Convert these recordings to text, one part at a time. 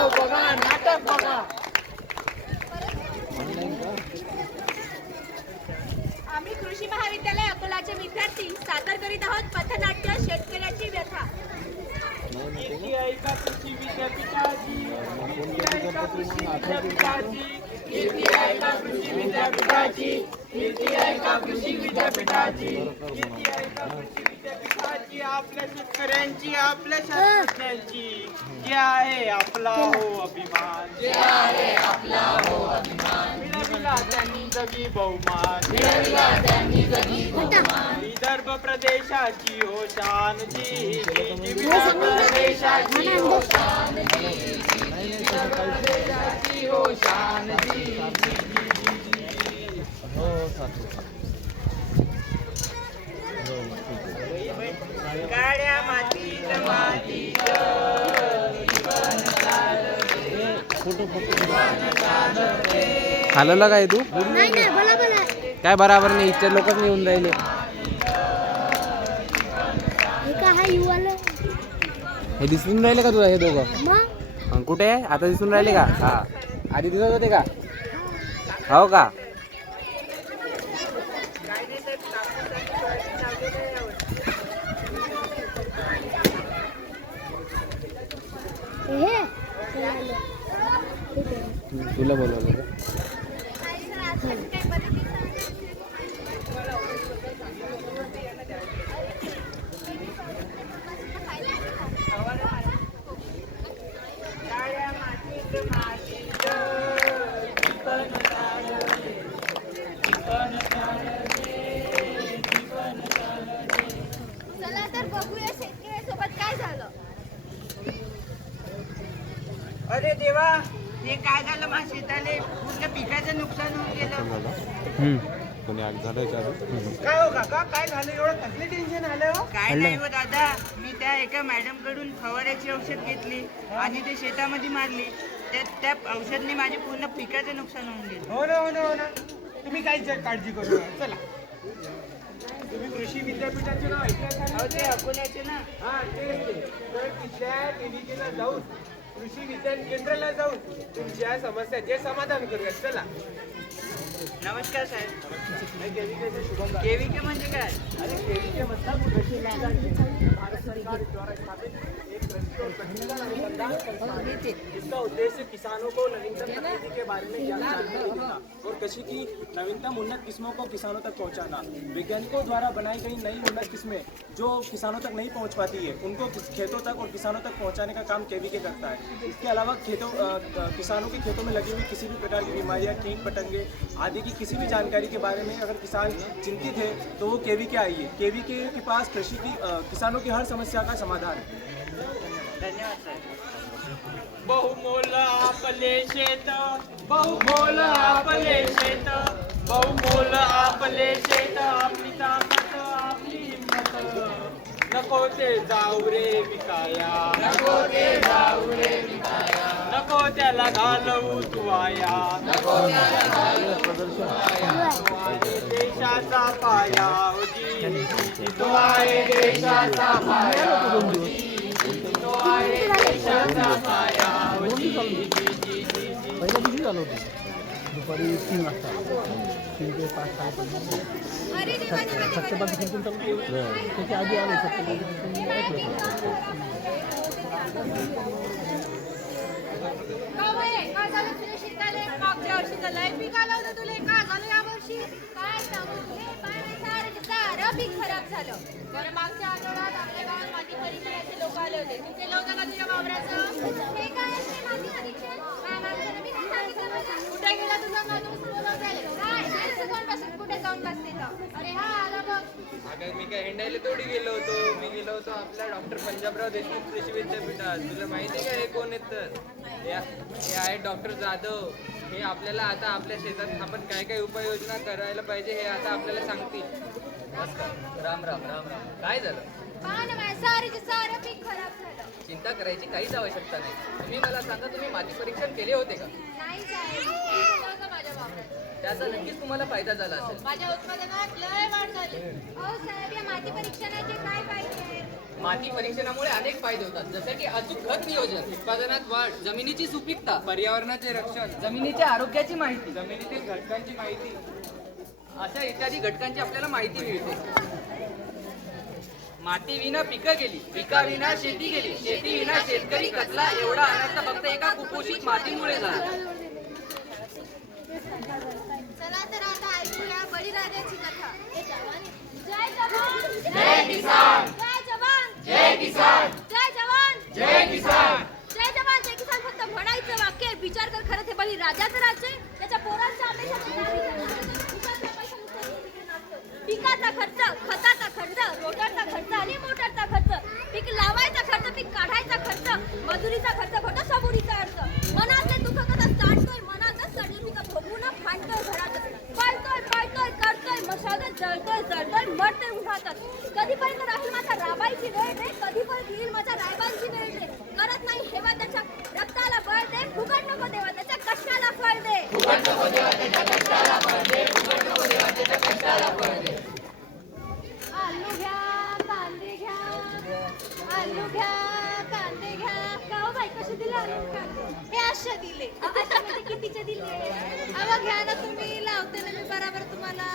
डाव बघा, नाटक बघा. आम्ही कृषी महाविद्यालय अकोलाचे विद्यार्थी सादर करीत आहोत पथनाट्य शेतकऱ्याची व्यथा. कीर्ती आहे का कृषी विद्यापीठाची, कीर्ती आहे का कृषी विद्यापीठाची, कीर्ती आहे का कृषी विद्यापीठाची, कीर्ती आहे का कृषी विद्यापीठाची, कीर्ती आहे का कृषी विद्यापीठाची. आपल्या शेतकऱ्यांची, आपल्या शास्त्रज्ञांची, जे आहे आपला हो अभिमान, जे आहे आपला हो अभिमान. मिळविला त्यांनी जगी बहुमान, मिळविला त्यांनी जगी बहुमान. विदर्भ प्रदेशाची हो शान जी, विदर्भ प्रदेशाची हो शान जी, विदर्भ प्रदेशाची हो शान जी. काळ्या मातीत मातीत हलवला काय तू नाही नाही बोला बोला. काय बराबर नाही इच्छा लोकच नाही येऊन राहिले. हे का हा युवाला हे दिसून राहिले का तुला हे दोघं? मग कुठे आहे आता दिसून राहिले का? हा आधी दिसत होते का? हो का? हे तुला बोलवलं का? चला तर बघूया शेतकऱ्यासोबत काय झालं. अरे देवा, हे काय झालं मा शेताले? पूर्ण पिकाचं नुकसान होऊन गेलं. कोणी आग झालं का? काय हो काका, काय झालं? एवढं कसले टेन्शन आलं हो? काय नाही हो दादा, मी त्या एका मॅडम कडून फवाऱ्याची औषध घेतली आणि ते शेतामध्ये मारली. त्या औषधने माझे पूर्ण पिकाचं नुकसान होऊन गेलं. हो ना हो ना हो ना. तुम्ही काहीच काळजी करू नका. चला, तुम्ही कृषी विद्यापीठाचे नाव ऐकलं? हो, ते अकोल्याचे ना. हा ते तर तिथल्या क्लिनिकला जाऊन, कृषी विज्ञान केंद्राला जाऊन तुमच्या समस्याचे समाधान करूया. चला. नमस्कार साहेब. केव्हीके म्हणजे काय? अरे केव्हीके मतलब कृषी विज्ञान भारत सरकार द्वारा स्थापित एक कृषि और प्रशिक्षण अनुसंधान संस्थान है, जिसका उद्देश्य किसानों को नवीनतम तकनीकी के बारे में जानकारी देना और कृषि की नवीनतम उन्नत किस्मों को किसानों तक पहुंचाना. वैज्ञानिकों द्वारा बनाई गई नई उन्नत किस्में जो किसानों तक नहीं पहुंच पाती है, उनको खेतों तक और किसानों तक पहुंचाने का काम केवीके करता है. इसके अलावा किसानों के खेतों में लगी हुई किसी भी प्रकार की बीमारियां, कीट पतंगे आदि की किसी भी जानकारी के बारे में अगर किसान चिंतित है तो वो केवीके आइए. केवीके के पास कृषि की किसानों की हर समस्या का समाधान है. धन्यवाद सर. बहुमोल आपले शेत, बहुमोल आपले शेत, बहुमोल आपले शेत, आपली ताकद आपली हिंमत. नको ते जाऊ रे विकाया, नको ते जाऊ रे विकाया, नको त्याला घालवू तुवाया, नको त्याला घालवू तुवाया. तो आहे देशाचा पाया होती, तो आहे देशाचा पाया होती, तो आहे देशाचा पाया होती. पहिल्या दिवशी झालं होतं दुपारी 3 वाजता 3 ते 5 अरे देवा, देवा, देवा. सत्यपाल खेळून चालू त्याच्या आधी आले सत्यपाल का बरे? काय झालं तुझ्या शेताले? मागच्या वर्षी तर लय पीक आलं होतं तुले. काय झालं या वर्षी? काय सांगू? हे सारं पीक खराब झालं. बरं, मागच्या आठवड्यात आपल्या गावात माती परीक्षणाचे लोक आले होते. तू केलं होतं का तुझ्या वावराचं? हे काय असते माती परीक्षण? काय माणसानं मी सांगितलं मला. कुठे गेला तुझा माणूस? काय जाऊन बसून कुठे जाऊन बसते तर? अरे हा आला बघ. अगं मी काय हिंडायला थोडी गेलो होतो. मी गेलो होतो आपल्या डॉक्टर पंजाबराव देशमुख कृषी विद्यापीठात. तुला माहिती आहे का हे कोण आहेत? तर हे आहे डॉक्टर जाधव. हे आपल्याला आता आपल्या शेतात आपण काय काय उपाययोजना करायला पाहिजे हे आता आपल्याला सांगतील. राम राम राम राम. काय झालं? काय ना सारं पीक खराब झालं. चिंता करायची काहीच आवश्यकता नाही. तुम्ही मला सांगा, तुम्ही माती परीक्षण केले होते का? नाही साहेब, केलं होतं माझ्या बाबा. त्याचा नक्कीच तुम्हाला फायदा झाला असेल. माझ्या उत्पादनात लय वाढ झाली. अहो साहेब, या माती परीक्षणाचे काय फायदे आहेत? माती परीक्षणामुळे अनेक फायदे होतात, जसे की अचूक खत नियोजन, उत्पादनात वाढ, जमिनीची सुपीकता, पर्यावरणाचे रक्षण, जमिनीच्या आरोग्याची माहिती, जमिनीतील घटकांची माहिती, अशा इत्यादी घटकांची आपल्याला माहिती मिळते. माती विना पिकं गेली, पिका विना शेती गेली, शेती विना शेतकरी कचला, एवढा अनर्थ फक्त एका कुपोषित मातीमुळे झाला. चला तर आता ऐकूया बळीराजाची कथा. जय जवान जय किसान, जय जवान जय किसान, जय जवान जय किसान, जय जवान जय किसान फक्त म्हणायचं वाक्य. विचार कर, खरंच हे बळीराजाचं राज्य आहे. त्याच्या पोरांच्या पिकाचा खर्च, खताचा खर्च, रोटरचा खर्च आणि मोटरचा खर्च, पीक लावायचा खर्च, पीक काढायचा खर्च, मजुरीचा खर्च, खोटा सबुरीचा अर्थ. मनातले दुःख कसा जाणतोय, मनातच सडली पिकं भोगून फांडतोय घरात, पळतोय पळतोय करतोय, मशागत जळतोय जळतोय मरतोय उन्हातच. कधीपर्यंत राहील माझा राबायची वेळ रे, कधीपर्यंत येईल माझ्या रायबांची वेळ रे. करत नाही हेवा त्याच्या रक्ताला बळ दे, फुकट नको देवा त्याच्या कष्टाला फळ दे. फुकट नको देवा त्याच्या कष्टाला फळ दे, फुकट नको देवा त्याच्या कष्टाला फळ दे. आलू घ्या कांदे घ्या, आलू घ्या कांदे घ्या. गाव बाई कसे दिले आलू कांदे? हे असे दिले. त्याच्यामध्ये कितीचे दिले? अवा घ्या ना तुम्ही, लावते ना मी बरोबर तुम्हाला.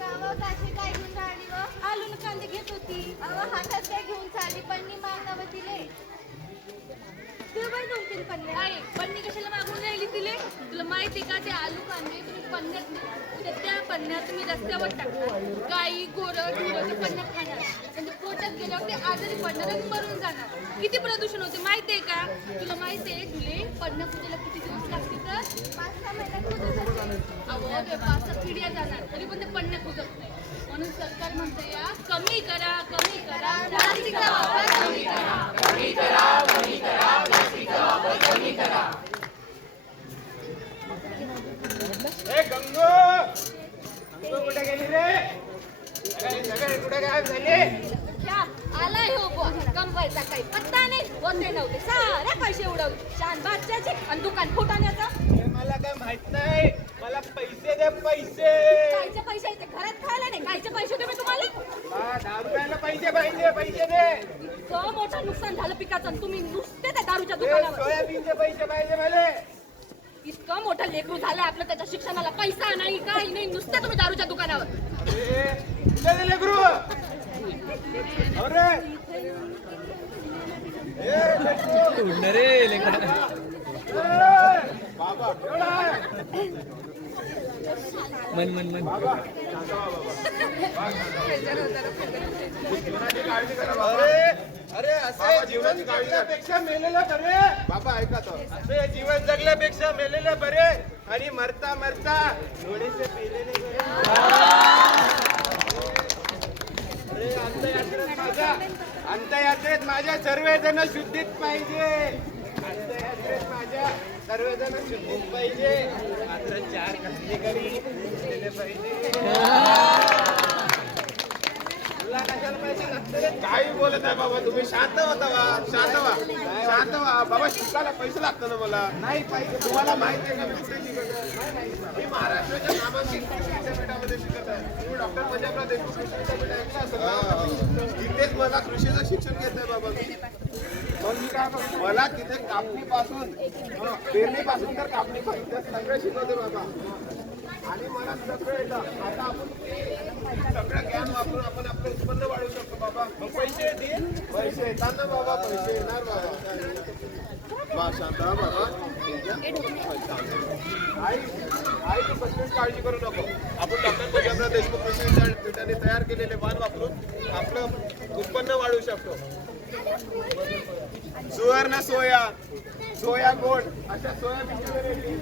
गावा काशी काय घेऊन राहिली व? आलू कांदे घेत होती. अवा हातात काय घेऊन चालली? पन्नी मागणावं दिले. पन्नी कशाला मागून राहिली तिले? तुला माहिती का ते आलू कांदे तुम्ही पन्न्यात नाही, त्या पन्न्यात तुम्ही रस्त्यावर टाकणार, गाई गोरं ढोरं ते पन्न्यात खाणार, म्हणजे पोटात गेल्यावर ते आजारी पडणार आणि मरून जाणार. किती प्रदूषण होते माहितीये का? तुला माहितीये तुले पन्न्या पूजेला किती दिवस लागतील? तर 5-6 महिन्यात कुजत. अहो ते 5-6 पिढ्या जाणार तरी पण ते पन्न्या कुजत नाही. म्हणून सरकार म्हणते या कमी करा कमी करा, प्लास्टिकचा वापर कमी करा, कमी करा कमी करा, प्लास्टिकचा वापर कमी करा. ए गंगो, गंगो कुठे गेली रे? सगळे कुठे गायब झाले? क्या आलाय हो बॉस, कमवायचा काही पत्ता नाही, होते नव्हते सारे पैसे उडवले, शान बादशाचे आणि दुकान फुटाण्याचं. मला काय माहित नाही, मला पैसे दे पैसे. कायचे पैसे येते घरात खायला नाही, कायचे पैसे तुम्ही तुम्हाला? 10 रुपयाला पैसे पाहिजे, पैसे दे. इतकं मोठं नुकसान झालं पिकाचं आणि तुम्ही नुसते त्या दारूच्या ए, दुकानावर. सोयाबीनचे पैसे पाहिजे मला. इतकं मोठं लेकरू झालं आपलं, त्याच्या शिक्षणाला पैसा नाही काही नाही, नुसते तुम्ही दारूच्या दुकानावर. ए, लेकरू. अरे बाबा मन मन मन अरे असं जीवन जगल्यापेक्षा मेलेलं बरे. बाबा ऐका तो, असे जीवन जगल्यापेक्षा मेलेलं बरे आणि मरता मरता थोडेसे पेलेले बरे. अरे अंतयात्रेत माझ्या सर्वजण शुद्धीत पाहिजे. अंतयात्रेत माझ्या सर्वजण शुद्धीत पाहिजे. मात्र 4 कसले करी केले पाहिजे. काही बोलत आहे बाबा तुम्ही? शांत होता वा, शांत व्हा, शांत व्हा बाबा. शिकायला पैसे लागतं ना मला. नाही पाहिजे. तुम्हाला माहिती आहे का मी कुठे शिकत आहे? मी महाराष्ट्राच्या नामांकित कृषी विद्यापीठामध्ये शिकत आहे. तुम्ही डॉक्टर पंजाबराव देशमुख कृषी विद्यापीठ ऐकलं असेल ना? तिथेच मला कृषीचं शिक्षण घेत आहे बाबा मी. मग मी काय बघ, मला तिथे कापणीपासून पेरणीपासून तर कापणीपर्यंत सगळं शिकवते बाबा. आणि मला सगळं येतं. आता आपण सगळं ज्ञान वापरून आपण आपलं उत्पन्न वाढवू शकतो बाबा. मग पैसे येतील? पैसे येतात ना बाबा, पैसे येणार बाबा. शांत बाबा. आई तू कसलीच काळजी करू नको. आपण डॉक्टर पंजाबराव देशमुख कृषी विद्यापीठाने तयार केलेले वाण वापरून आपलं उत्पन्न वाढवू शकतो. सुवर्ण सोया, सोया गोड अशा सोयाबीनची व्हेरायटी,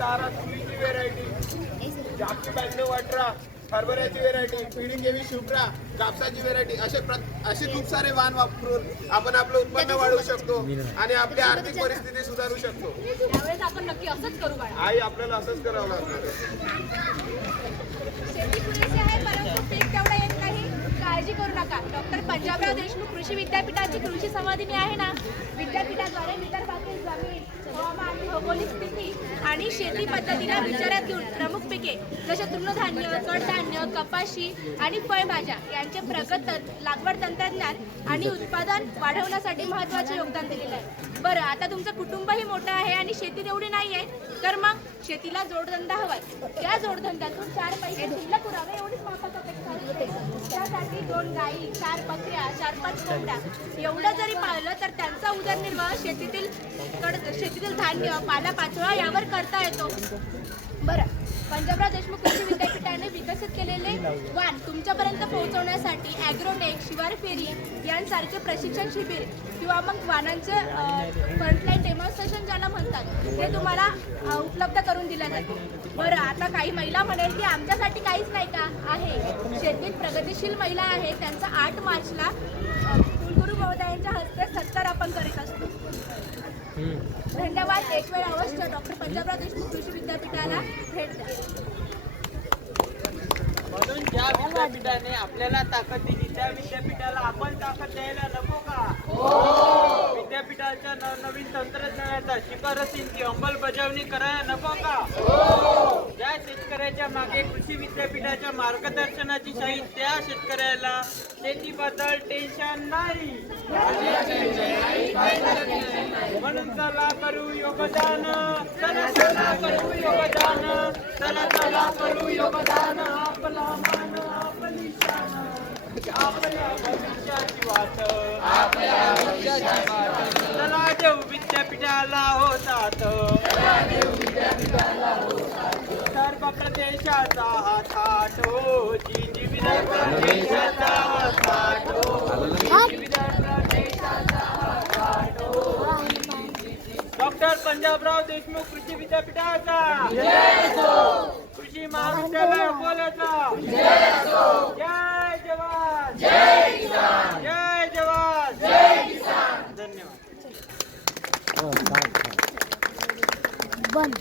तारा तुरीची व्हेरायटी, जागती 9218 हरभऱ्याची व्हेरायटी, पिढी केवी शुभ्रा कापसाची व्हेरायटी, असे खूप सारे वाण वापरून आपण आपलं उत्पन्न वाढवू शकतो आणि आपली आर्थिक परिस्थिती सुधारू शकतो. त्यावेळेस आपण नक्की असंच करू बाळा. आई आपल्याला असंच करावं लागतं. शेती पुरेशी आहे परंतु पीक तेवढं येत नाही, काळजी करू नका. डॉक्टर पंजाबराव देशमुख कृषी विद्यापीठाची कृषी संवादिनी आहे ना, विद्यापीठाद्वारे विदर्भातील जमीन हवामान, भौगोलिक स्थिती आणि शेती पद्धतीला विचारात घेऊन प्रमुख पिके जसे तृणधान्य, कडधान्य, कपाशी आणि फळभाज्या यांचे प्रगत लागवड तंत्रज्ञान आणि उत्पादन वाढवण्यासाठी महत्त्वाचे योगदान दिलेलं आहे. बरं, आता तुमचं कुटुंबही मोठं आहे आणि शेती तेवढी नाही आहे, तर मग शेतीला जोडधंदा हवाय. त्या जोडधंद्यातून 4 पैसे शिल्लक उरावे एवढीच माफक अपेक्षा असते. त्यासाठी 2 गाई, 4 बकऱ्या, 4-5 कोंबड्या एवढं जरी पाळलं तर त्यांचा उदरनिर्वाह शेतीतील धान्य, पालापाचोळा यावर करता येतो. बरं, पंजाबराव देशमुख कृषी विद्यापीठाने विकसित केलेले वाण तुमच्यापर्यंत पोहोचवण्यासाठी ॲग्रोटेक, शिवार फेरी यांसारखे प्रशिक्षण शिबिर किंवा मग वाणांचे फ्रंटलाईन डेमॉन्स्ट्रेशन ज्याला म्हणतात ते तुम्हाला उपलब्ध करून दिलं जाते. बरं, आता काही महिला म्हणेल की आमच्यासाठी काहीच नाही का? आहे. शेतीत प्रगतिशील महिला आहे, त्यांचा 8 मार्चला कुलगुरू महोदयांच्या हस्ते सत्कार आपण करीत असतो. धन्यवाद. एक वेळ अवश्य डॉक्टर पंजाबराव देशमुख कृषी विद्यापीठाला भेट द्या. म्हणून ज्या विद्यापीठाने आपल्याला ताकद दिली त्या विद्यापीठाला आपण ताकद द्यायला नको का? विद्यापीठाच्या नवनवीन तंत्रज्ञानाचा शिफारसींची अंमलबजावणी करायला नको का? ज्या शेतकऱ्याच्या मागे कृषी विद्यापीठाच्या मार्गदर्शनाची शाही त्या शेतकऱ्याला शेतीबद्दल टेन्शन नाही. म्हणून चला करू योगदान, चला चला करू योगदान, चला चला करू योगदान. आपला मान, आपली शान, आपल्या भविष्याची वाट, आपल्या भविष्याची वाट. चला देऊ विद्यापीठाला हो साथ, सर्व प्रदेशाचा हा थाट हो, जी विदर्भ प्रदेशाचा हा थाट हो, जी विदर्भ प्रदेशाचा हा थाट हो. डॉक्टर पंजाबराव देशमुख कृषी विद्यापीठाचा कृषी महाविद्यालय अकोल्याचा जय जवान, जय किसान, जय जवान, जय किसान. धन्यवाद. बंद.